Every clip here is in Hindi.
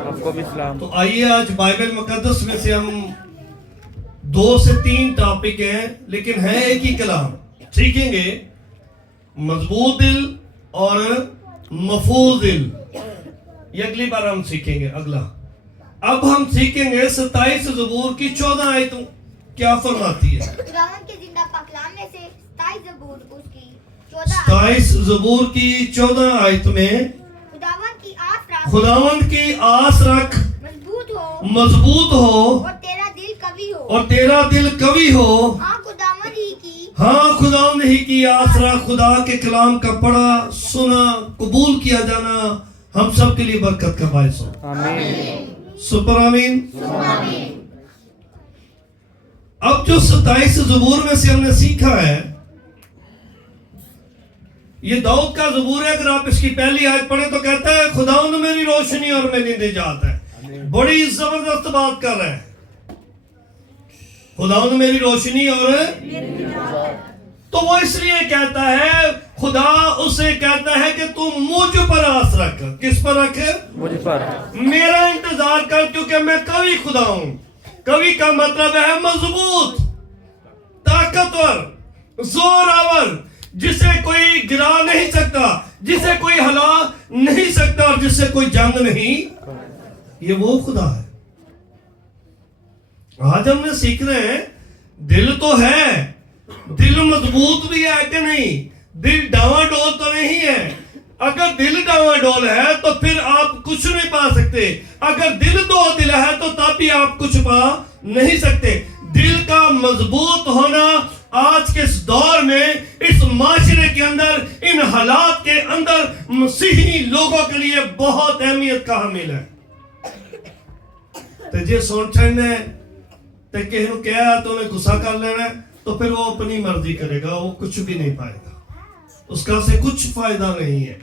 आपको भी सलाम। तो आइए आज बाइबल मुकद्दस में से हम 2 से 3 टॉपिक हैं, लेकिन है एक ही कलाम। सीखेंगे मजबूत दिल और महफूज दिल। ये अगली बार हम सीखेंगे। अगला अब हम सीखेंगे 27 ज़बूर की 14 आयतों क्या फरमाती है। खुदावंद के जिंदा कलाम में से 27 ज़बूर उसकी 14 27 ज़बूर की 14 आयत में खुदावंद की आस रख, मजबूत हो और तेरा दिल कवि हो। और तेरा दिल कवि हो। हाँ खुदावंद ही की आस रख। खुदा के कलाम का पढ़ा, सुना, कबूल किया जाना हम सब के लिए बरकत का बायस हो। आमीन। सुपर आमीन। अब जो 27 ज़बूर में से हमने सीखा है, ये दाऊद का ज़बूर है। अगर आप इसकी पहली आयत पढ़े तो कहता है खुदावंद मेरी रोशनी और मेरी निजात है। बड़ी जबरदस्त बात कर रहा है। खुदावंद मेरी रोशनी और तो वो इसलिए कहता है, खुदा उसे कहता है कि तू मुझ पर आस रख। किस पर रख? मुझ पर। मेरा इंतजार कर, क्योंकि मैं कवि खुदा हूं। कवि का मतलब है मजबूत, ताकतवर, जोरावर, जिसे कोई गिरा नहीं सकता, जिसे कोई हिला नहीं सकता और जिससे कोई जंग नहीं। ये वो खुदा है। आज हमने सीख रहे हैं दिल तो है, दिल मजबूत भी है कि नहीं? दिल डावाडोल तो नहीं है। अगर दिल डावाडोल है तो फिर आप कुछ नहीं पा सकते। अगर दिल दो दिल है तो तब भी आप कुछ पा नहीं सकते। दिल का मजबूत होना आज के इस दौर में, इस माशरे के अंदर, इन हालात के अंदर मसीही लोगों के लिए बहुत अहमियत का हामिल है। तो जे सुन छड़ने ते किसी को कहा तो उन्हें गुस्सा कर लेना, तो फिर वो अपनी मर्जी करेगा, वो कुछ भी नहीं पाएगा, उसका से कुछ फायदा नहीं है।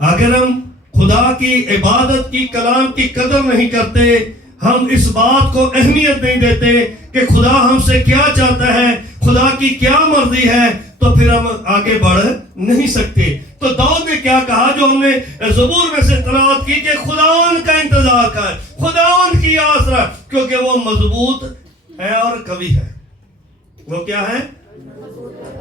अगर हम खुदा की इबादत की, कलाम की कदर नहीं करते, हम इस बात को अहमियत नहीं देते कि खुदा हमसे क्या चाहता है, खुदा की क्या मर्जी है, तो फिर हम आगे बढ़ नहीं सकते। तो दाऊद ने क्या कहा, जो हमने ज़बूर में से तिलावत की, कि खुदावंद का इंतजार कर, खुदावंद की आस रख, क्योंकि वो मजबूत है और कवि है। वो क्या है?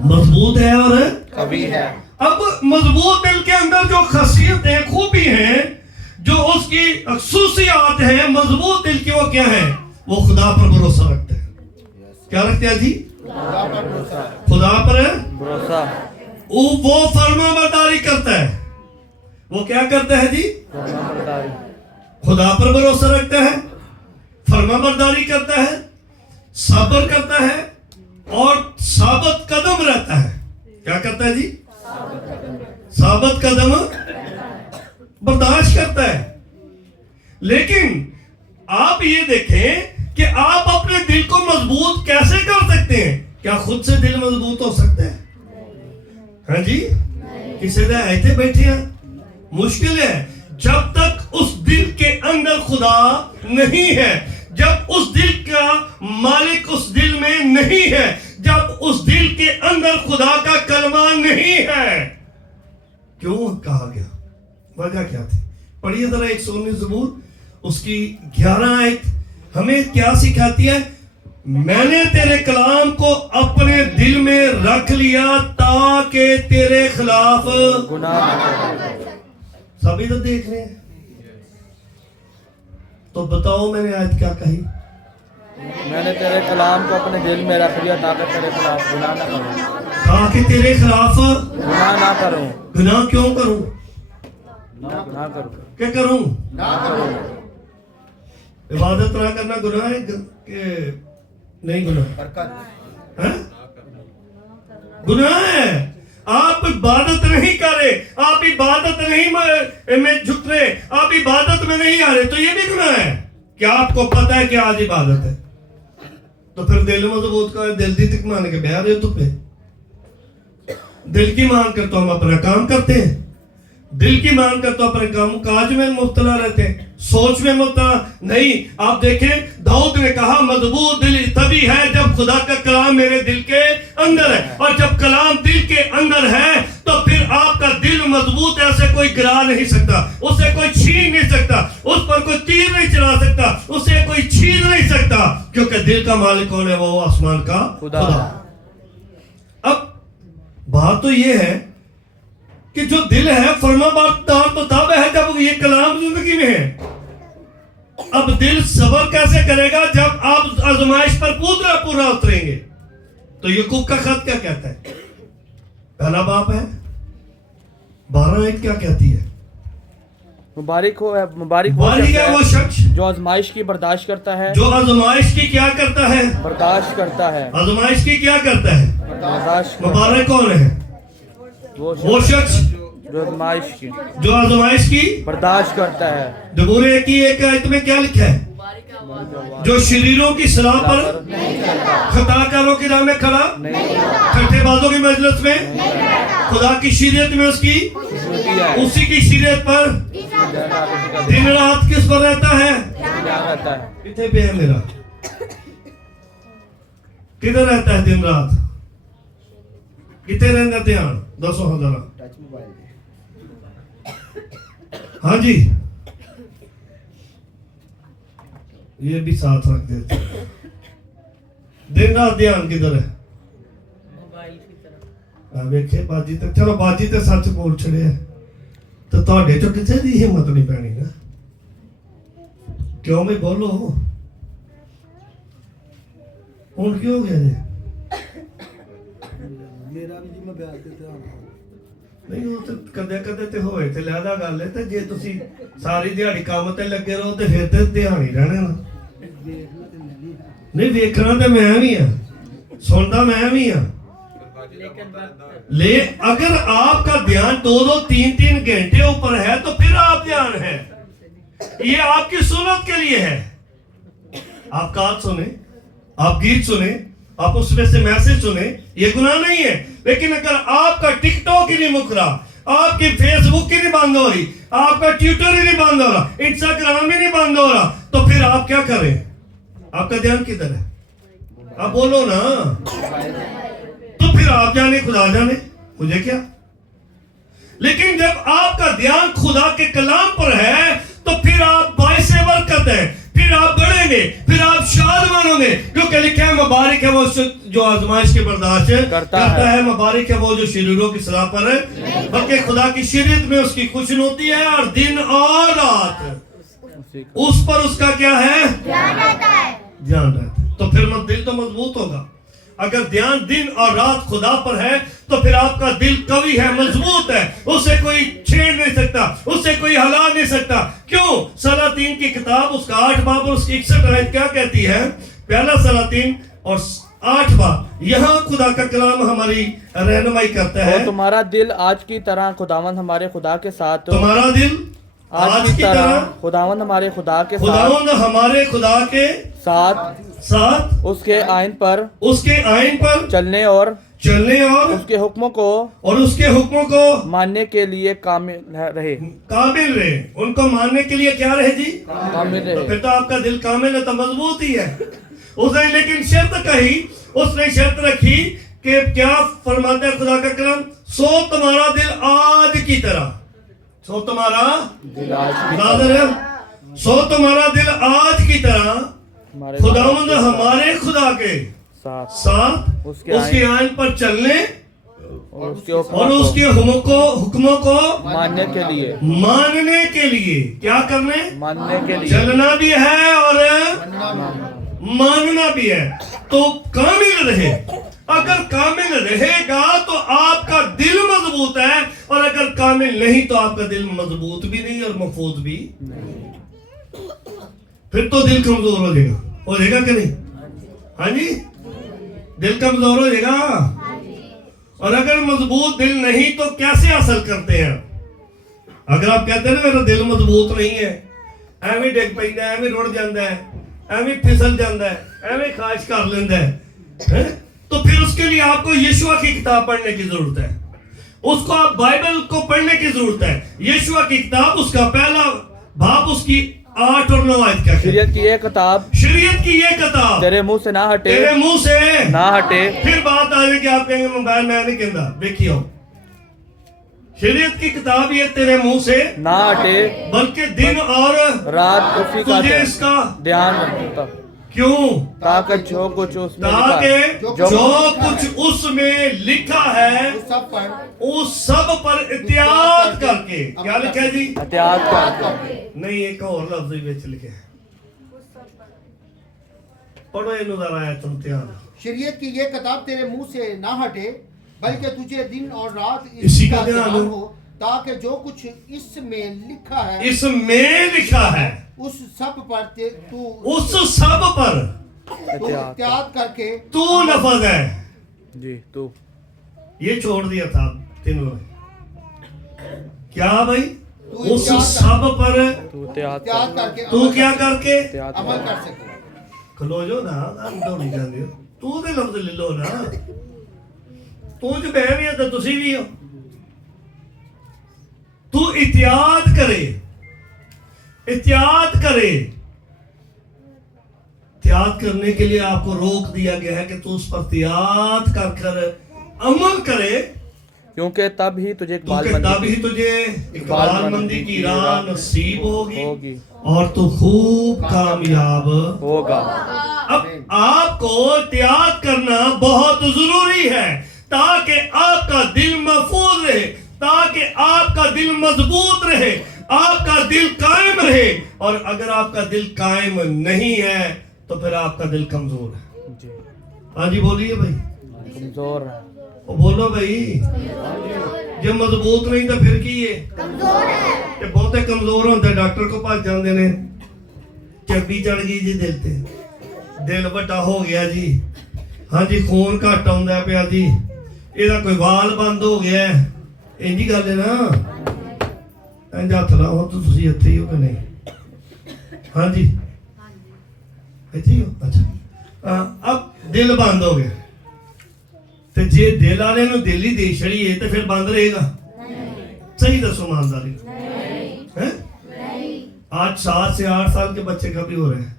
मजबूत है और कवि है। अब मजबूत दिल के अंदर जो खासियतें, खूबी हैं, जो उसकी खसूसियात है मजबूत दिल की, वो क्या है? वो खुदा पर भरोसा रखते हैं। क्या रखते हैं जी? खुदा पर भरोसा। वो फरमाबरदारी करता है। वो क्या करता है जी? खुदा पर भरोसा रखता है, फरमाबरदारी करता है, सब्र करता है और साबित कदम रहता है। क्या करता है जी? साबित कदम बर्दाश्त करता है। लेकिन आप ये देखें कि आप अपने दिल को मजबूत कैसे कर सकते हैं? क्या खुद से दिल मजबूत हो सकता है? हाँ जी? किसी ने ऐसे बैठे हैं? मुश्किल है। जब तक उस दिल के अंदर खुदा नहीं है, जब उस दिल का मालिक उस दिल में नहीं है, जब उस दिल के अंदर खुदा का कलमा नहीं है। क्यों कहा गया? वजह क्या थी? पढ़िए जरा 119 ज़बूर उसकी 11 आयत हमें क्या सिखाती है? मैंने तेरे कलाम को अपने दिल में रख लिया ताकि तेरे खिलाफ गुनाह न करूं। सभी तो देख रहे हैं। तो बताओ मैंने आयत क्या कही? मैंने तेरे कलाम को अपने दिल में रख लिया ताकि तेरे खिलाफ गुनाह ना करूं। ताकि तेरे खिलाफ गुनाह ना करूं। गुनाह क्यों करूं? ना करूं। क्या करूं? ना करूं। इबादत ना करना गुनाह है कि नहीं? गुनाह है, गुनाह है। आप इबादत नहीं कर रहे, आप इबादत नहीं में झुक रहे, आप इबादत में नहीं आ रहे, तो ये भी गुनाह है। क्या आपको पता है कि आज इबादत है? तो फिर दिल मजबूत का दिल दी तक मान के बह रहे हो। तो पे दिल की मान कर तो हम अपना काम करते हैं। दिल की मानकर तो अपने काम काज में मुब्तला रहते हैं, सोच में मुब्तला नहीं। आप देखें दाऊद ने कहा मजबूत दिल तभी है जब खुदा का कलाम मेरे दिल के अंदर है, और जब कलाम दिल के अंदर है तो फिर आपका दिल मजबूत है, उसे कोई गिरा नहीं सकता, उसे कोई छीन नहीं सकता, उस पर कोई तीर नहीं चला सकता, उसे कोई छीन नहीं सकता, क्योंकि दिल का मालिक कौन है? वो आसमान का खुदा। अब बात तो ये है कि जो दिल है फरमाबरदार तो तब है जब ये कलाम जिंदगी में है। अब दिल सब्र कैसे करेगा जब आप आजमाइश पर पूरा उतरेंगे? तो याकूब का खत क्या कहता है? पहला बाप है 12 आयत क्या कहती है? मुबारक है वो शख्स जो आजमाइश की बर्दाश्त करता है, जो आजमाइश की क्या करता है? बर्दाश्त करता है। आजमाइश की क्या करता है? बर्दाश्त। मुबारक कौन है? वो शख्स जो आजमाइश की बर्दाश्त करता है। दबूरे की एक आयत में क्या लिखा है? जो शरीरों की सलाह पर खताकारों की राह में खड़ा, ठट्ठेबाजों की मजलिस में, खुदा की शरीयत में उसकी उसी की शरीयत पर दिन रात किस पर रहता है? कितने पे है मेरा? किधर रहता है दिन रात? कितने रहना ध्यान? 10,000। हाँ जी, ये भी साथ रख देते। दिन रात ध्यान किधर है? वेखे बाजी तो चलो बाजी तो सच बोल छड़े तो ਤੁਹਾਡੇ ਚੋਂ ਕਿਸੇ ਦੀ ਹਿੰਮਤ नहीं पैनी ना, क्यों भाई बोलो ਹੁਣ ਕੀ ਹੋ ਗਿਆ ਜੀ? ਮੇਰਾ ਵੀ ਜੀ ਮੈਂ ਬਿਆਨ ਤੇ ਧਿਆਨ ਨਹੀਂ ਉਹ ਤੇ ਕਦੇ ਤੇ ਹੋਏ ਤੇ ਲੈਦਾ ਗੱਲ ਹੈ, ਤੇ ਜੇ ਤੁਸੀਂ ਸਾਰੀ ਦਿਹਾੜੀ ਕੰਮ ਤੇ ਲੱਗੇ ਰਹੋ ਤੇ ਫਿਰ ਤੇ ਧਿਆਨ ਹੀ ਰਹਿਣਾ ਨਾ। नहीं देखना तो मैं भी हाँ, सुनता मैं भी हाँ, ले अगर आपका ध्यान 2-3 घंटे ऊपर है तो फिर आप ध्यान है, ये आपकी सुन्नत के लिए है। आप कात सुने, आप गीत सुने, आप उसमें से मैसेज सुने, ये गुनाह नहीं है। लेकिन अगर आपका टिकटॉक ही नहीं मुक रहा, आपकी फेसबुक ही नहीं बंद हो रही, आपका ट्विटर ही नहीं बंद हो रहा, इंस्टाग्राम ही नहीं बंद हो रहा, तो फिर आप क्या करें? आपका ध्यान किधर है? आप बोलो ना। तो फिर आप जाने खुदा जाने, मुझे क्या। लेकिन जब आपका ध्यान खुदा के कलाम पर है तो फिर आप बाइसे बरकत है, फिर आप बढ़ेंगे, फिर आप शाद मानोगे, क्योंकि लिखा है मुबारक है वो जो आजमाइश के बर्दाश्त करता है, मुबारक है वो जो शरीरों की सलाह पर है, बल्कि खुदा की शरीयत में उसकी खुशनुदी है, और दिन और रात उस पर उसका क्या है? ध्यान रहता है। तो फिर दिल तो मजबूत होगा। अगर ध्यान दिन और रात खुदा पर है तो फिर आपका दिल कवि है, मजबूत है, उसे कोई छेड़ नहीं सकता, उसे कोई हिला नहीं सकता। क्यों? सलातीन की किताब उसका 8 बाब और उसकी 61 आयत क्या कहती है? पहला सलातीन और 8 बाब, यहाँ खुदा का कलाम हमारी रहनुमाई करता है। तुम्हारा दिल आज की तरह खुदावंद हमारे खुदा के साथ, तुम्हारा दिल आज की तरह खुदावंद हमारे खुदा के साथ उसके आयन पर चलने और उसके हुक्मों को मानने के लिए कामिल रहे। उनको मानने के लिए क्या रहे जी? कामिल रहे। तो फिर तो आपका दिल कामिल है, तो मजबूत ही है। उसने लेकिन शर्त कही, उसने शर्त रखी कि क्या फरमाता है खुदा का कलाम? सो तुम्हारा दिल आज की तरह, सो तुम्हारा दिल आज की तरह खुदावंद हमारे खुदा के साथ उसके आयन पर चलने और उसके हुक्मों को मानने के लिए क्या करने? मानने के लिए चलना भी है और मानना भी है। तो कामिल रहे। अगर कामिल रहेगा तो आपका दिल मजबूत है, और अगर कामिल नहीं तो आपका दिल मजबूत भी नहीं और महफूज भी नहीं। फिर तो दिल कमजोर हो जाएगा कि नहीं? हाँ जी, दिल कमजोर हो जाएगा। और अगर मजबूत दिल नहीं तो कैसे हासिल करते हैं? अगर आप कहते हैं ना मेरा दिल मजबूत नहीं है, एवं डिग पैंदा है, एवं रुड़ जाता है, एवं फिसल जाता है, एवं ख्वाहिश कर लेंदा है, तो फिर उसके लिए आपको यीशुआ की किताब पढ़ने की जरूरत है। उसको आप बाइबल को पढ़ने की जरूरत है। यीशुआ की किताब उसका पहला बाब उसकी 8 और 9 आयत क्या है? शरीयत की ये किताब शरीयत की ये किताब तेरे मुंह से ना हटे, तेरे मुंह से ना हटे। फिर बात आ जाएगी, आप कहेंगे मोबाइल मैं नहीं कहता, देखियो शरीयत की किताब ये तेरे मुंह से ना हटे, बल्कि दिन और रात उसी का तुझे इसका ध्यान रखता, क्यों? ताकि जो कुछ उसमें लिखा ताकि है, जो कुछ उसमें लिखा है उस सब पर उस सब पर इत्याद करके, क्या लिखा है जी? एहतियात कर। नहीं, एक और लफ्ज ही बेच लिखे है। पढ़ो इन जरा आयत ध्यान। शरीयत की ये किताब तेरे मुंह से ना हटे, बल्कि तुझे दिन और रात इसी का ध्यान हो। हो, ताकि जो कुछ इसमें लिखा है इसमें लिखा है उस सब पर तू उस सब पर एहतियात कर। त्याग करके तू लफज है। जी तू ये छोड़ दिया था तीनों ने। क्या भाई? तू उस इत्याग सब पर तू एहतियात त्याग कर, करके तू क्या करके एहतियात अमल कर। कर सके। खलो जो ना नहीं जाते तू दे लफ्ज ले लो ना। तू जो मैं भी है तो तुसी भी हो। तू इत्याद करे, इत्याद करे। त्याग करने के लिए आपको रोक दिया गया है कि तू उस पर त्याग कर अमल करे, क्योंकि तब ही तुझे क्योंकि तब ही तुझे इकबालमंदी की राह नसीब होगी होगी और तू खूब कामयाब होगा। अब आपको त्याग करना बहुत जरूरी है ताकि आपका दिल महफूज रहे, ताकि आपका दिल मजबूत रहे, आपका दिल कायम रहे। और अगर आपका दिल कायम नहीं है तो फिर आपका दिल कमजोर है। जी हाँ जी बोलिए भाई। कमजोर है। ओ बोलो भाई। जे मजबूत नहीं तो फिर की है? कमजोर है। ते बहुते कमजोर होंदे डॉक्टर को भज जाते ने, चर्बी चढ़ गई जी दिल ते, दिल वड्डा हो गया जी, हाँ जी खून घट आउंदा पिया जी, ਇਹਦਾ कोई वाल बंद हो गया है, इंजी गल है ना। इंज हथ लाओ तो तुसी इत्थे ही हो कि नहीं? हाँ जी इत्थे ही हो। अच्छा अब दिल बंद हो गया ते जे दिल वाले नु दिल ही दे छड़ीए तो फिर बंद रहेगा? सही दसो ईमानदारी है? आज 7 से 8 साल के बच्चे का भी हो रहे हैं,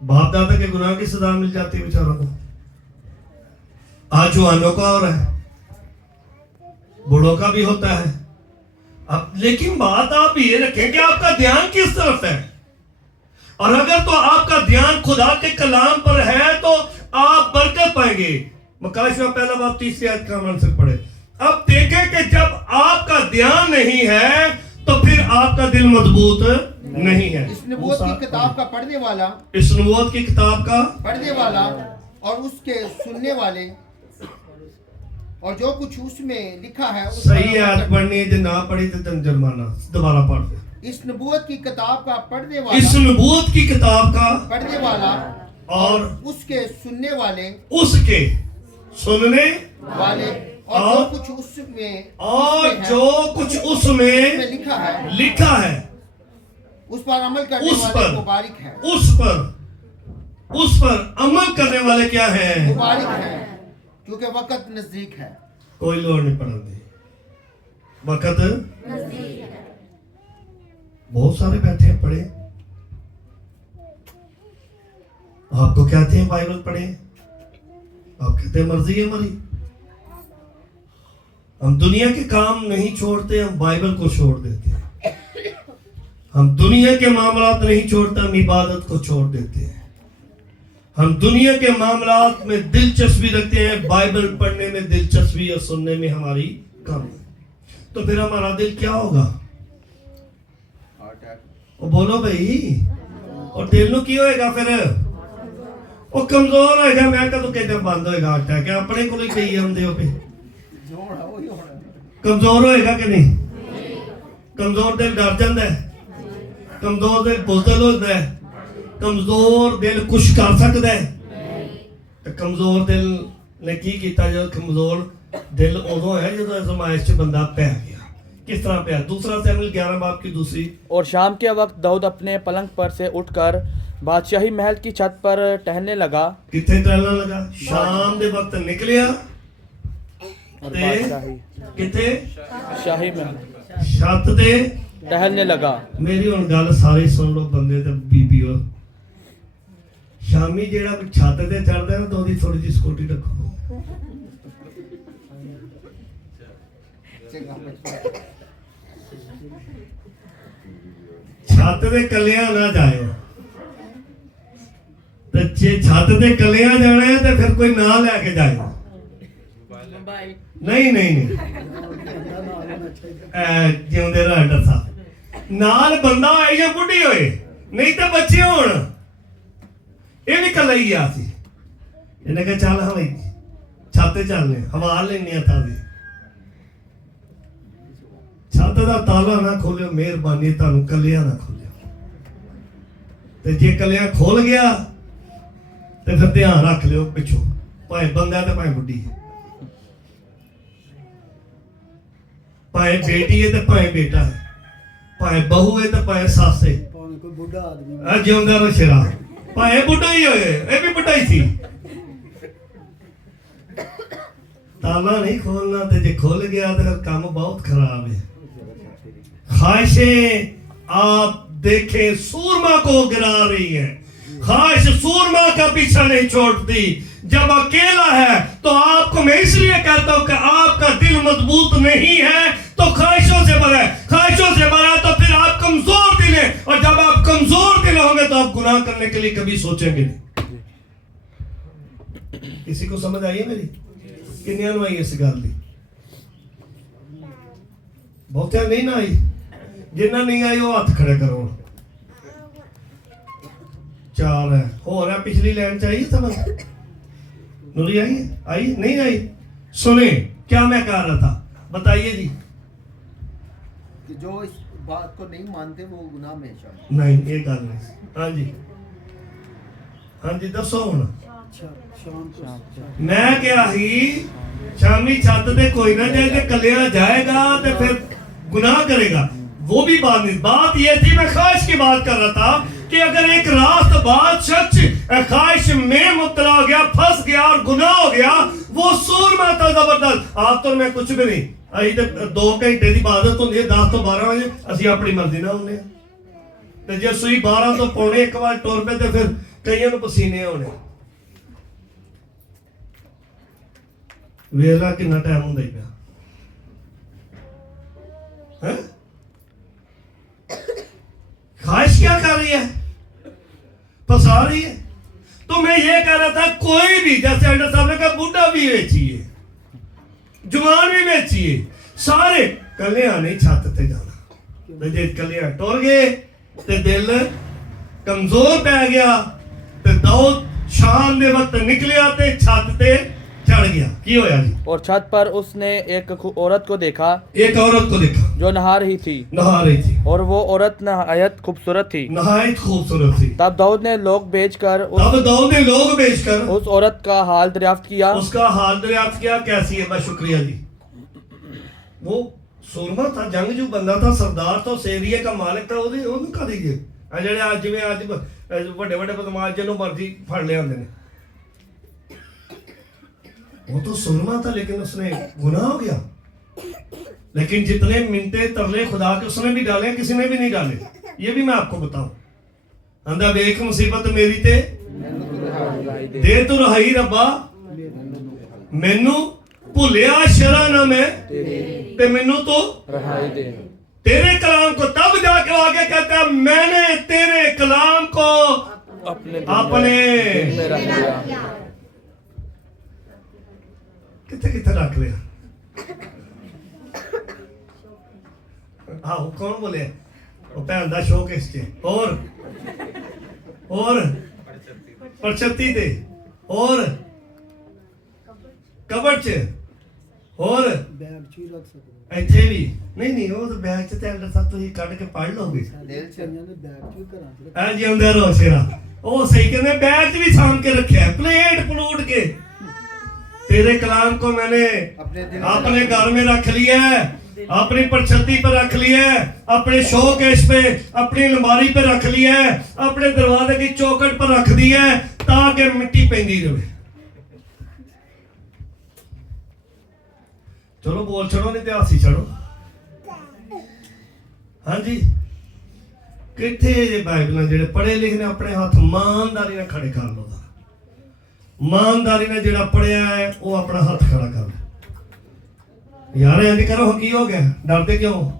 बाप दादा के गुनाह की सजा मिल जाती है बेचारों को। आज जवानों का हो रहा है, बूढ़ों का भी होता है। अब लेकिन बात आप ये रखें कि आपका ध्यान किस तरफ है, और अगर तो आपका ध्यान खुदा के कलाम पर है तो आप बरकत पाएंगे। मकाशिफा पहला बाब 30 आयत का आंसर पढ़े। अब देखें कि जब आपका ध्यान नहीं है तो फिर आपका दिल मजबूत नहीं है। इस नबूवत की किताब का पढ़ने वाला, इस नबूवत की किताब का पढ़ने वाला और उसके सुनने वाले और जो कुछ उसमें लिखा है उस सही पर आयत पढ़नी है, जो ना पढ़ी तो तन जुर्माना। दोबारा पढ़ दे। इस नबूवत की किताब का पढ़ने इस वाला, नबूवत की किताब का पढ़ने वाला और उसके सुनने वाले उसके सुनने वाले और जो कुछ उसमें लिखा है उस पर अमल करने उस वाले पर मुबारक है। उस पर अमल करने वाले क्या है? मुबारक है, क्योंकि वक्त नजदीक है। कोई लोड़ नहीं पढ़ने, वक्त बहुत सारे बैठे हैं पढ़े। आपको कहते हैं बाइबल पढ़े, आप कहते हैं मर्जी है हमारी। हम दुनिया के काम नहीं छोड़ते, हम बाइबल को छोड़ देते हैं। हम दुनिया के मामलात नहीं छोड़ते, हम इबादत को छोड़ देते हैं। हम दुनिया के मामलात में दिलचस्पी रखते हैं, बाइबल पढ़ने में दिलचस्पी और सुनने में हमारी कम है। तो फिर हमारा दिल क्या होगा? वो बोलो भाई। और दिल नु की होएगा फिर? वो कमजोर होएगा। मैं कदों कहते बंद होएगा अटैक? अपने को ही कही आंदे हो पे कमजोर होएगा कि नहीं? कमजोर दिल डर जाता है, कमजोर दिल बुज़दिल होता है, कमजोर दिल कुछ कर सकता है। तो कमजोर दिल ने की किया? जो कमजोर दिल उदों है जो आजमाइश च बंदा पै गया। किस तरह पे? दूसरा शमूएल 11 बाब की दूसरी। और शाम के वक्त दाऊद अपने पलंग पर से उठकर बादशाही महल की छत पर टहलने लगा। कितने टहलने लगा? शाम के वक्त निकलिया और ते बादशाही किथे शाही में छत ते टहलने लगा। मेरी हुण गल सारे सुन लो बंदे ते बीबीओ शामी जेड़ा कोई छत ते चढ़दा ना तो ओदी थोड़ी जी सिक्योरिटी रखो छत ते कलियां ना जाओ ते जे छत ते कलियां जाना है तो फिर कोई ना लेके जाए नहीं नहीं नहीं जिउंदे रहो डॉक्टर साहब नाल बंदा आए या बुढ़ी होए नहीं तो बच्चे होण ये भी कल ही गया सी इन्हें कहा चल हम छत चलने हवा लेने ताजी छत का ताला ना खोलियो मेहरबानी तुहानू कलिया ना खोलियो ते जे कलिया खोल गया ते फिर ध्यान रख लियो पिछो भाए बंदा ते भाए बुढ़ी है भाए बेटी है तो भाए बेटा है भाए बहू है तो भाए सस है कोई बुढ़ा आदमी जिउंदा रहो शेरा भाए बुढ़ा ही होए ये भी बुढ़ा ही थी ताला नहीं खोलना ते जे खोल गया तो फिर काम बहुत खराब है ख्वाहिशें आप देखें सूरमा को गिरा रही है ख्वाहिश सूरमा का पीछा नहीं छोड़ती जब अकेला है तो आपको मैं इसलिए कहता हूं कि आपका दिल मजबूत नहीं है तो ख्वाहिशों से भरा है ख्वाहिशों से भरा है तो फिर आप कमजोर दिल है और जब आप कमजोर दिल होंगे तो आप गुनाह करने के लिए कभी सोचेंगे नहीं किसी को समझ आई है मेरी किन्नियां नु आई इस गल दी बहुतिया नहीं ना आई जिन्ना नहीं आई वो हाथ खड़े करो चार है हो रहा पिछली लाइन चाहिए समझ नूरी आई है आई नहीं आई सुने क्या मैं कह रहा था बताइए जी कि जो इस बात को नहीं मानते वो गुनाह में शामिल। नहीं ये गल नहीं हाँ जी दसो हुण शाम को मैं क्या ही शामी छत ते कोई ना जाए ते कलिया जाएगा ते फिर गुनाह करेगा वो भी बात नहीं बात ये थी मैं ख्वाहिश की बात कर रहा था कि अगर एक रात बाद शख्स ख्वाहिश में मुब्तला हो गया फंस गया और गुनाह हो गया वो सूरमा था जबरदस्त आप तो मैं कुछ भी नहीं अभी तो 2 घंटे की इबादत होती है 10 तो 12 बजे असं अपनी मर्जी ना होने ते जे सुई 12 तो पौने 1 बार टुर पे तो फिर कईयों को पसीने होने वेला कितना टाइम होंदा ही पिया हैं ख्वाहिश क्या कर रही है फंसा रही है तो मैं ये कह रहा था कोई भी जैसे अल्टर साहब ने कहा बुढ़ा भी बेचिए जवान भी बेचिए सारे कलियां नहीं छत ते जाना ते जे कलियां टुर गए ते दिल कमजोर पै गया ते दाऊद शाम दे वक्त निकलिया ते छत ते चढ़ गया की होया जी और छत पर उसने एक औरत को देखा एक औरत को देखा जो नहा रही थी नहा रही थी और वो औरत नहायत खूबसूरत थी। नहायत खूबसूरत थी तब दाऊद ने लोग बेचकर तब दाऊद ने लोग बेचकर उस औरत का हाल दरियाफ्त किया। उसका हाल दरियाफ्त किया कैसी है बस शुक्रिया जी वो सूरमा था जंगजू बंदा था सरदार था उस एरिया का मालिक था ਉਹਦੇ ਉਹਨੂੰ ਕਦੀ ਗਏ ਆ ਜਿਹੜੇ ਅੱਜ ਜਿਵੇਂ ਅੱਜ ਵੱਡੇ ਵੱਡੇ ਬਦਮਾਸ਼ ਜਿਹਨੂੰ ਮਰਜ਼ੀ ਫੜ ਲਿਆ ਹੁੰਦੇ ਨੇ वो तो सूरमा था लेकिन उसने गुनाह हो गया लेकिन जितने मिनटे तरले खुदा के उसने भी डाले किसी ने भी नहीं डाले ये भी मैं आपको बताऊं आंदा वेख मुसीबत मेरी ते दे तू रहाई रब्बा मैनू भुलिया शरा ना मैं ते मैनू तो रहाई दे। तेरे कलाम को तब जाके आगे कहता है मैंने तेरे कलाम को अपने दिल में रख लिया। किथे किथे रख लिया हाँ कौन बोले वो भैन का शो किस चे और परछत्ती ते और कबड़ च और बैग च ही रख सकते ਇੱਥੇ ਵੀ ਨਹੀਂ ਉਹ ਤਾਂ ਬੈਗ ਚ ਤੇ ਅੰਦਰ ਸਭ ਤੁਸੀਂ ਕੱਢ ਕੇ ਪੜ ਲਓਗੇ दिल से हैं ने बैग च ही घरां च रख ਆ ਜੀ ਅੰਦਰ ਹੋ ਸ਼ੇਰਾ ਉਹ ਸਹੀ ਕਹਿੰਦੇ ਬੈਗ ਚ ਵੀ ਸਾਂਭ ਕੇ ਰੱਖਿਆ ਪਲੇਟ ਪਲੂਟ ਕੇ तेरे कलाम को मैंने अपने घर में रख लिया है अपनी परछत्ती पर रख लिया है अपने शोकेस पे अपनी अलमारी पे रख लिया है अपने दरवाजे की चौखट पर रख दिया है ताकि मिट्टी पैंदी रहे ਚਲੋ ਬੋਲ ਛੜੋ ਨਹੀਂ ਤੇ ਹਾਸੀ ਛੜੋ। ਹਾਂਜੀ ਕਿੱਥੇ ਜੇ ਬਾਈਬਲਾਂ ਜਿਹੜੇ ਪੜ੍ਹੇ ਲਿਖੇ ਨੇ ਆਪਣੇ ਹੱਥ ਇਮਾਨਦਾਰੀ ਨਾਲ ਖੜੇ ਕਰ ਲਓ। ਇਮਾਨਦਾਰੀ ਨਾਲ ਜਿਹੜਾ ਪੜਿਆ ਹੈ ਉਹ ਆਪਣਾ ਹੱਥ ਖੜਾ ਕਰ ਲੈ। ਯਾਰ ਇੰਜ ਕਰੋ ਕੀ ਹੋ ਗਿਆ, ਡਰਦੇ ਕਿਉਂ?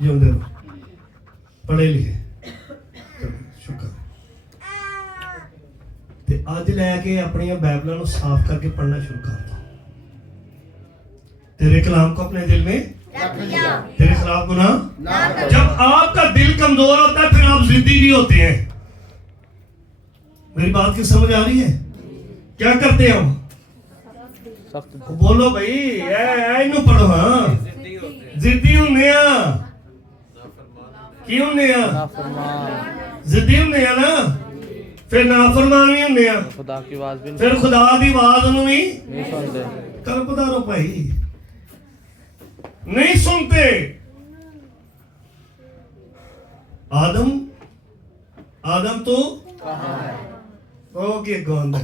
ਜਿਉਂਦੇ ਪੜ੍ਹੇ ਲਿਖੇ ਸ਼ੁਕਰ। ਤੇ ਅੱਜ ਲੈ ਕੇ ਆਪਣੀਆਂ ਬਾਈਬਲਾਂ ਨੂੰ ਸਾਫ਼ ਕਰਕੇ पढ़ना शुरू कर दो। तेरे कलाम को अपने दिल में रख लिया। तेरे खिलाफ गुनाह ना करो। जब आपका दिल कमजोर होता है फिर आप जिद्दी भी होते हैं। मेरी बात की समझ आ रही है? क्या करते हो? सख्त बोलो भाई इनू पढ़ो। हाँ जिद्दी होने की होने नाफरमान, जिद्दी होने ना, फिर नाफरमान भी होने खुदा की आवाज भी फिर खुदा दी आवाज ਨੂੰ भी नहीं सुनते। कर पधारो भाई, नहीं सुनते। आदम आदम तो ਉਹ ਕੀ ਗਵਾਉਂਦਾ?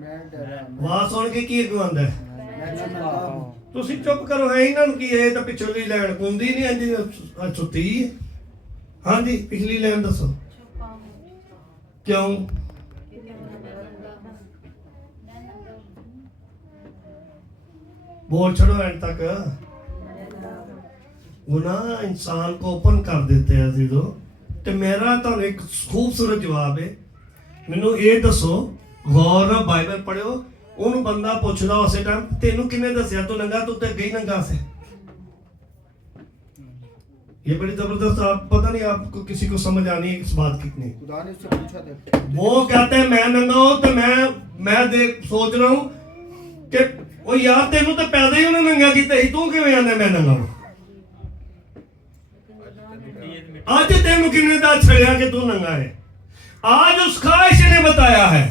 मैं डरा। ਆਵਾਜ਼ ਸੁਣ ਕੇ ਕੀ ਗਵਾਉਂਦਾ? मैं चुप हूं। ਤੁਸੀਂ ਚੁੱਪ ਕਰੋ। ਹੈ ਇਹਨਾਂ ਨੂੰ ਕੀ ਹੈ? ਇਹ ਤਾਂ ਪਿਛਲੀ ਲਾਈਨ ਕੁੰਦੀ ਨਹੀਂ ਅੱਜ ਸੁੱਤੀ। ਹਾਂਜੀ ਪਿਛਲੀ ਲਾਈਨ ਦੱਸੋ ਕਿਉਂ? बोल छोड़ो एंड तक। गुनाह इंसान को ओपन कर देते हैं अजीजो। ते मेरा तो एक खूबसूरत जवाब है। मैनू ये दसो, गौर नाल बाइबल पढ़ियो। ओनू बंदा पुछदा उसे टाइम तेनू किने दसिया तू नंगा, तू ते गई नंगा से। ये बड़ी जबरदस्त, आप पता नहीं आपको किसी को समझ आनी है इस बात कितनी। खुदा ने उससे पूछा था। वो कहते हैं मैं नंगा हूं तो मैं देख सोच रहा हूं कि ਉਹ ਯਾਰ ਤੈਨੂੰ ਤਾਂ ਪੈਦਾ ਹੀ ਉਹਨੇ ਨੰਗਾ ਕੀਤਾ ਸੀ, ਤੂੰ ਕਿਵੇਂ ਆਂਦਾ ਮੈਂ ਨੰਗਾ ਹਾਂ? आज तेनू किन्ने दा छड़िया कि तू नंगा है? आज उस ख्वाहिश ने बताया है।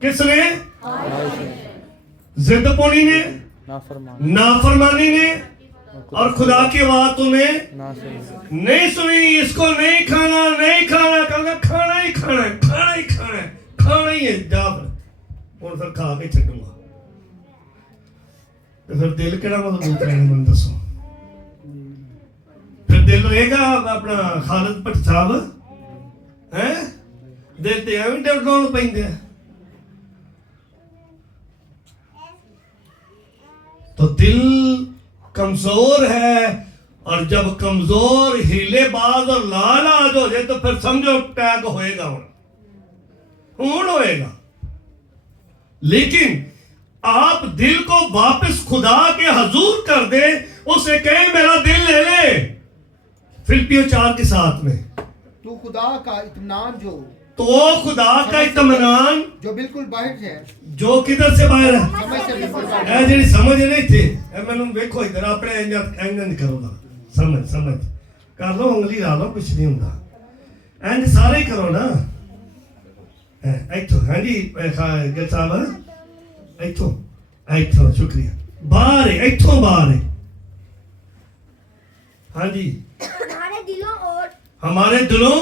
किसने? जिद पोनी ने, नाफरमान, नाफरमानी ने, और खुदा की आवाज तूने ना सुनी। नहीं सुनी। इसको नहीं खाना, नहीं खाना, कहना खाना ही खाना है, खाना ही खाना है, खाना ही है। जा और फिर खा के छूंगा। तो फिर दिल केड़ा मजबूत रहना मन दसो। फिर दिल रहेगा अपना खालिद भट्ट साहब है दिल ते एवं डोल पैंदे। तो दिल कमजोर है, और जब कमजोर हीलेबाज और लालाज हो जाए तो फिर समझो अटैक होएगा। हूं होएगा। लेकिन आप दिल को वापस खुदा के हजूर कर दे, उसे कहे मेरा दिल ले ले। फिलिपियों 4 के 7 में तू खुदा का इत्मीनान तो खुदा का इत्मीनान जो बिल्कुल बाहर है, जो किधर से बाहर है? समय से बिल्कुल बाहर ए जी समझ नहीं थे। ए मैनू देखो इधर अपने एंज नहीं करो ना, समझ कर लो, उंगली ला लो, कुछ नहीं होता। एंज सारे करो ना। इथों हाँ जी गिल साहब इथों शुक्रिया। बाहर है, इथों बाहर है। हाँ जी हमारे दिलों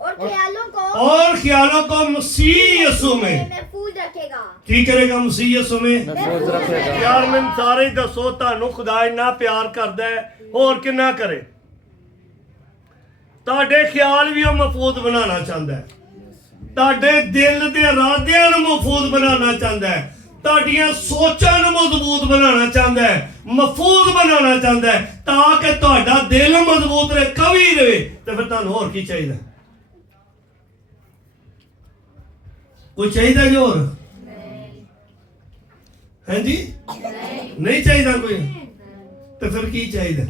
और ख्यालों को मसीह यीशु में महफूज रखेगा। की करेगा? मसीह यीशु में महफूज रखेगा। यार मैं सारे दसो तानू खुदा इन्ना प्यार करदा है, और किन्ना करे? ताडे ख्याल भी वो महफूज बनाना चाहता है, ताडे दिल दे इरादियां नूं महफूज बनाना चाहता है, ताड़ियां सोचां नूं मजबूत बनाना चाहता है, महफूज बनाना चाहता है, ताकि तुहाडा दिल मजबूत रहे, कवि रहे। तो फिर तुहानू होर की चाहिए? कोई चाहिए जो और है जी? नहीं चाहिए कोई? तो फिर की चाहिए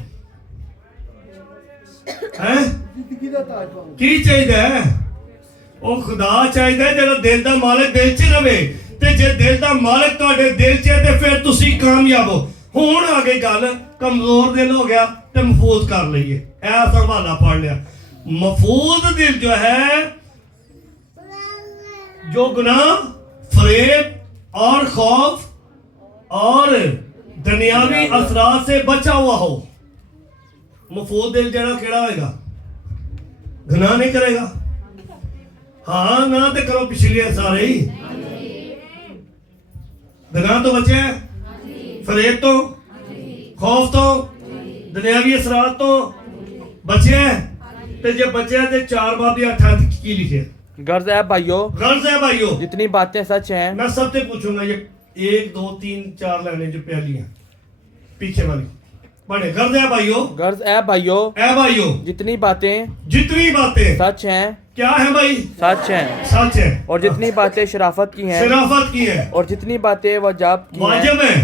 है? जिंदगी दा ताज पाओ। की चाहिए? ਉਹ ਖੁਦਾ ਚਾਹੀਦਾ ਜਿਹੜਾ ਦਿਲ ਦਾ ਮਾਲਕ ਦਿਲ 'ਚ ਰਵੇ। ਤੇ ਜੇ ਦਿਲ ਦਾ ਮਾਲਕ ਤੁਹਾਡੇ ਦਿਲ 'ਚ ਹੈ ਤੇ ਫਿਰ ਤੁਸੀਂ ਕਾਮਯਾਬ ਹੋ। ਹੁਣ ਆ ਗਈ ਗੱਲ, ਕਮਜ਼ੋਰ ਦਿਲ ਹੋ ਗਿਆ ਤੇ ਮਹਿਫੂਜ਼ ਕਰ ਲਈਏ। ਐਸਾ ਹਵਾਲਾ ਪੜ ਲਿਆ। महफूज दिल जो है, जो गुनाह, फरेब और खौफ और दुनियावी असरात से बचा हुआ हो। महफूज दिल जरा केड़ा होगा? गुनाह नहीं करेगा। हाँ ना तो करो पिछले सारे ही गुनाह तो बचे हैं, फरेब तो, खौफ तो, दुनियावी असरात तो बचे हैं। ते जे बचे हैं ते 4 बाब या 8 की लिखे गर्ज है भाइयों, गर्ज है भाइयों, जितनी बातें सच हैं, मैं सबसे पूछूंगा ये 1 2 3 4 लाइनें जो पहली हैं पीछे वाली पढ़े। गर्ज है भाइयों, गर्ज है भाइयों, ए भाइयों, जितनी बातें जितनी बातें सच हैं, क्या है भाई, सच हैं, सच है, और जितनी बातें शराफत की हैं, शराफत की है, और जितनी बातें वाजिब की हैं, वाजिब है,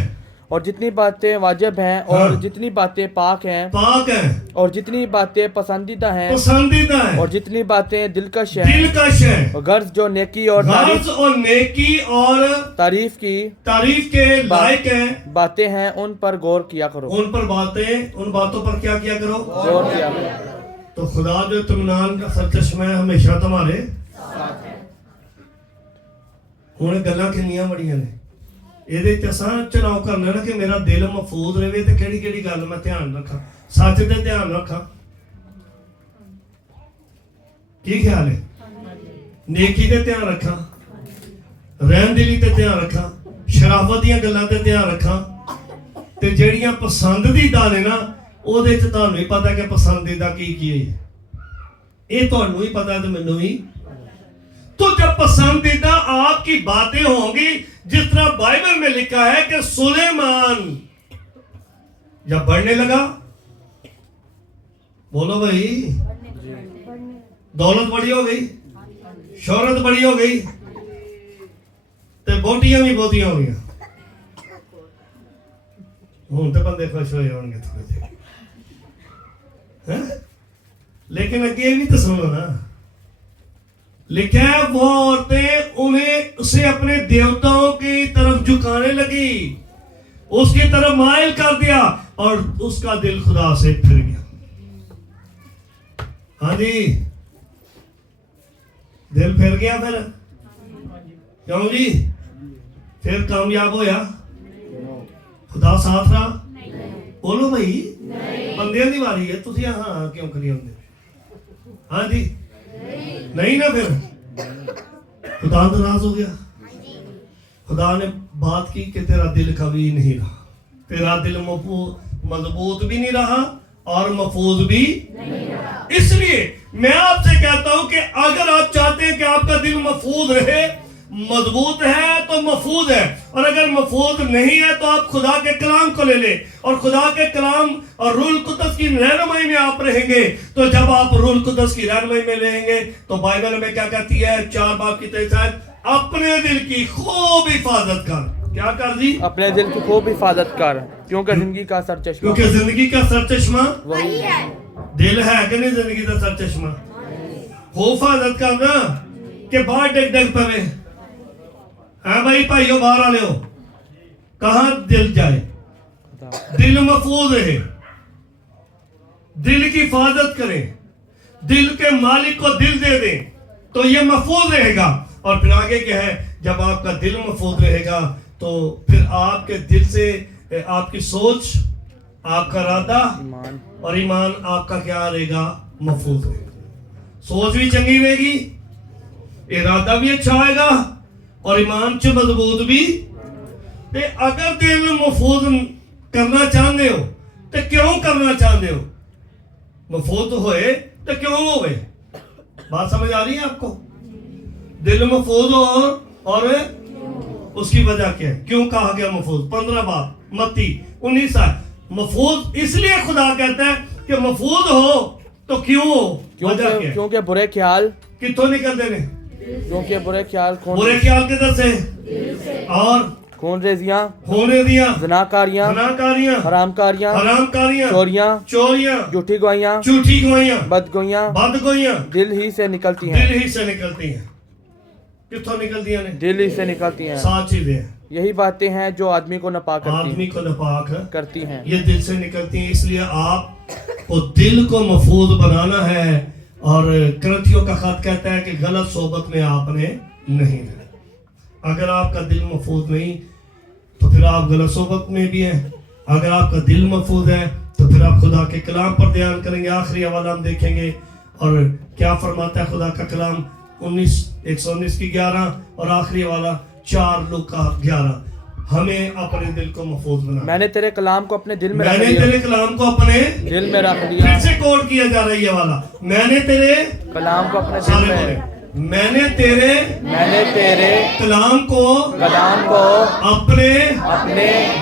और जितनी बातें वाजिब हैं, और हाँ। जितनी बातें पाक हैं, पाक है, और जितनी बातें पसंदीदा हैं, पसंदीदा है, और जितनी बातें दिलकश हैं, दिलकश है, और गर्ज जो नेकी और गर्ज और नेकी और तारीफ की तारीफ के लायक है, बातें हैं, उन पर गौर किया करो, उन पर बातें, उन बातों पर क्या किया करो, गौर किया करो। तो खुदा जो इत्मीनान का सरचश्मा है हमेशा तुम्हारे हुण गल्लां किन्नियां बड़ियां ने ਇਹਦੇ ਚ ਅਸਾਂ ਚੁਣਾਵ ਕਰਨਾ ਨਾ ਕਿ ਮੇਰਾ ਦਿਲ ਮਹਫੂਜ਼ ਰਹੇ ਤੇ ਕਿਹੜੀ ਕਿਹੜੀ ਗੱਲ ਮੈਂ ਧਿਆਨ ਰੱਖਾਂ, ਸੱਚ ਤੇ ਧਿਆਨ ਰੱਖਾਂ। ਕੀ ਖਿਆਲ ਹੈ, ਨੇਕੀ ਤੇ ਧਿਆਨ ਰੱਖਾਂ, ਰਹਿਮ ਦਿਲੀ ਤੇ ਧਿਆਨ ਰੱਖਾਂ, ਸ਼ਰਾਫਤ ਦੀਆਂ ਗੱਲਾਂ ਤੇ ਧਿਆਨ ਰੱਖਾਂ, ਤੇ ਜਿਹੜੀਆਂ ਪਸੰਦੀਦਾ ਨੇ ਨਾ ਉਹਦੇ ਚ ਤੁਹਾਨੂੰ ਹੀ ਪਤਾ ਕਿ ਪਸੰਦੀਦਾ ਕੀ ਕੀ ਹੈ, ਇਹ ਤੁਹਾਨੂੰ ਹੀ ਪਤਾ ਤੇ ਮੈਨੂੰ ਹੀ। तो जब पसंदीदा आपकी बातें होंगी, जिस तरह बाइबल में लिखा है कि सुलेमान जब बढ़ने लगा, बोलो भाई, दौलत बड़ी हो गई, शोहरत बड़ी हो गई, ते बोटियां भी बहुतियां हो गई। हुण ते बंदे खुश हो जाएंगे थोड़े ਜਿਹੇ, लेकिन अगे भी तो सुनो ना, लिखा है वो औरतें उन्हें उसे अपने देवताओं की तरफ झुकाने लगी, उसकी तरफ माइल कर दिया और उसका दिल खुदा से फिर गया। हाँ जी, दिल फिर गया, फिर क्यों जी, फिर कामयाब होया, खुदा साथ रहा। बोलो भाई, बंदे की वारी है, तुसी हाँ क्यों करी होंगे? हाँ जी, नहीं ना, फिर खुदा नाराज हो गया। खुदा ने बात की कि तेरा दिल कभी नहीं रहा, तेरा दिल मजबूत भी नहीं रहा और महफूज भी नहीं रहा। इसलिए मैं आपसे कहता हूं कि अगर आप चाहते हैं कि आपका दिल महफूज रहे, मजबूत है तो महफूज है, और अगर महफूज नहीं है तो आप खुदा के कलाम को ले ले, और खुदा के कलाम और रूल कुदस की रहनुमाई में आप रहेंगे। तो जब आप रूल कुदस की रहनुमाई में रहेंगे तो बाइबल में क्या कहती है, 4 बाब की 23, अपने दिल की खूब हिफाजत कर। क्या कर जी? अपने दिल की खूब हिफाजत कर, क्योंकि जिंदगी का सरचश्मा, क्योंकि जिंदगी का सरचश्मा वही है। दिल है कि नहीं, जिंदगी का सरचश्मा। खूब हिफाजत करना कि बाहर डिग डिग पवे। हाँ भाई भाइयों, बाहर आ लो, कहां दिल जाए, दिल महफूज रहे, दिल की हिफाजत करें, दिल के मालिक को दिल दे दें तो ये महफूज रहेगा। और फिर आगे क्या है, जब आपका दिल महफूज रहेगा तो फिर आपके दिल से आपकी सोच, आपका इरादा और ईमान आपका क्या रहेगा, महफूज रहेगा। सोच भी चंगी रहेगी, इरादा भी अच्छा होगा और ईमान च मजबूत भी। ते अगर दिल महफूज करना चाहते हो तो क्यों करना चाहते हो, महफूज होए तो क्यों होए, बात समझ आ रही है आपको? दिल महफूज हो और उसकी वजह क्या है, क्यों कहा गया महफूज? 15 बाब मत्ती 19 महफूज इसलिए खुदा कहता है कि महफूज हो तो क्यों हो, वजह क्या है? क्योंकि बुरे ख्याल कितों निकलते हैं, क्योंकि बुरे ख्याल बुरे ख्याल किधर से, और खूनरेजियां, जनाकारियां, हरामकारियां, चोरियां, झूठी गवाहियां, बदगोइयां दिल ही से निकलती हैं, कितों निकलती हैं? दिल ही से निकलती हैं। 7 चीजें, यही बातें हैं जो आदमी को नापाक करती हैं, ये दिल से निकलती हैं। इसलिए आपको दिल को महफूज बनाना है। और करंथियों का खत कहता है कि गलत सोबत में आपने नहीं रहना। अगर आपका दिल महफूज नहीं तो फिर आप गलत सोबत में भी हैं। अगर आपका दिल महफूज है तो फिर आप खुदा के कलाम पर ध्यान करेंगे। आखिरी हवाला हम देखेंगे और क्या फरमाता है खुदा का कलाम, 119 की 11 और आखिरी हवाला 4 लूका 11। हमें अपने दिल को महफूज बना। मैंने तेरे कलाम को अपने दिल में रख मैंने लिया, तेरे कलाम को अपने दिल में रख फिर लिया। से कोड किया जा रहा है ये वाला, मैंने तेरे कलाम को अपने दिल सारे में, बोले, मैंने तेरे कलाम को अपने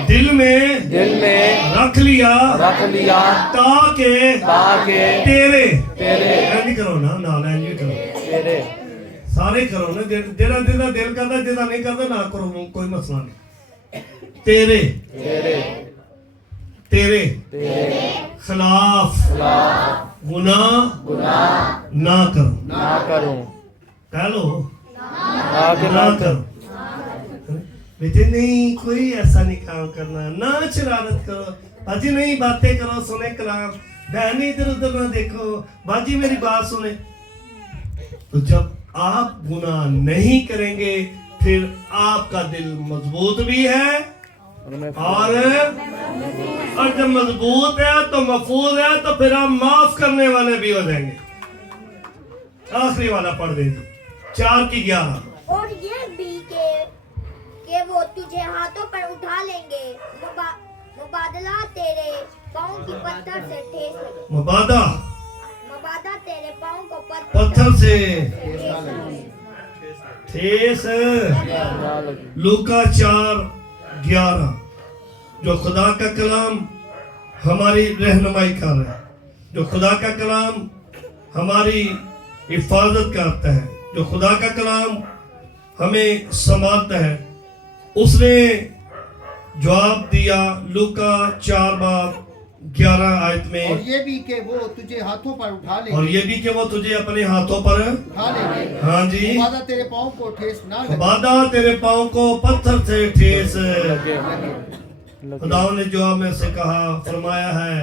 दिल में रख लिया ताकि तेरे नहीं करो ना नाल इंज करो, सारे करो ना, जेड़ा जेड़ा दिल करता, जेड़ा नहीं करता ना करो, कोई मसला नहीं। तेरे खिलाफ गुनाह ना करो, कह लो ना करो। बेटे नहीं कोई ऐसा नहीं काम करना, ना शरारत करो, बाजी नहीं बातें करो, सुने कलाम, बहन इधर उधर ना देखो, बाजी मेरी बात सुने। तो जब आप गुनाह नहीं करेंगे फिर आपका दिल मजबूत भी है और जब मजबूत है तो महफूज है, तो फिर आप माफ करने वाले भी हो जाएंगे। आखिरी वाला पढ़ दीजिए 4 की 11। और ये भी के वो तुझे हाथों पर उठा लेंगे, मुबादला तेरे पाँव की पत्थर से ठेस लगे। मुबादा तेरे पाँव को पत्थर से ठेस। लूका 4:11। जो खुदा का कलाम हमारी रहनुमाई कर रहा है, जो खुदा का कलाम हमारी हिफाजत करता है, जो खुदा का कलाम हमें संभालता है, उसने जवाब दिया लूका 4:11 आयत में, और ये भी कि वो तुझे हाथों पर उठा लेंगे, और ये भी कि वो तुझे अपने हाथों पर उठा लेंगे। हाँ जी, वादा तेरे पाँव को ठेस ना लगे। वादा तेरे पाँव को पत्थर से ठेस। खुदा ने जवाब में से कहा फरमाया है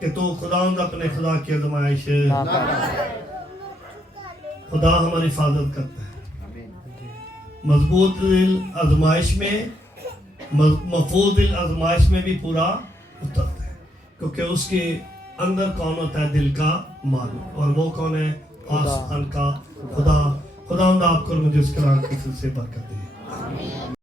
कि तू खुदावंद अपने खुदा की आजमाइश, खुदा हमारी हिफाजत करता है। मजबूत दिल आजमाइश में, महफूज दिल आजमाइश में भी पूरा उतरता है, क्योंकि उसके अंदर कौन होता है? दिल का मालिक, और वो कौन है? आसमान का खुदा। खुदावंद आपको मुझे उस कलाम की से बरकत दे।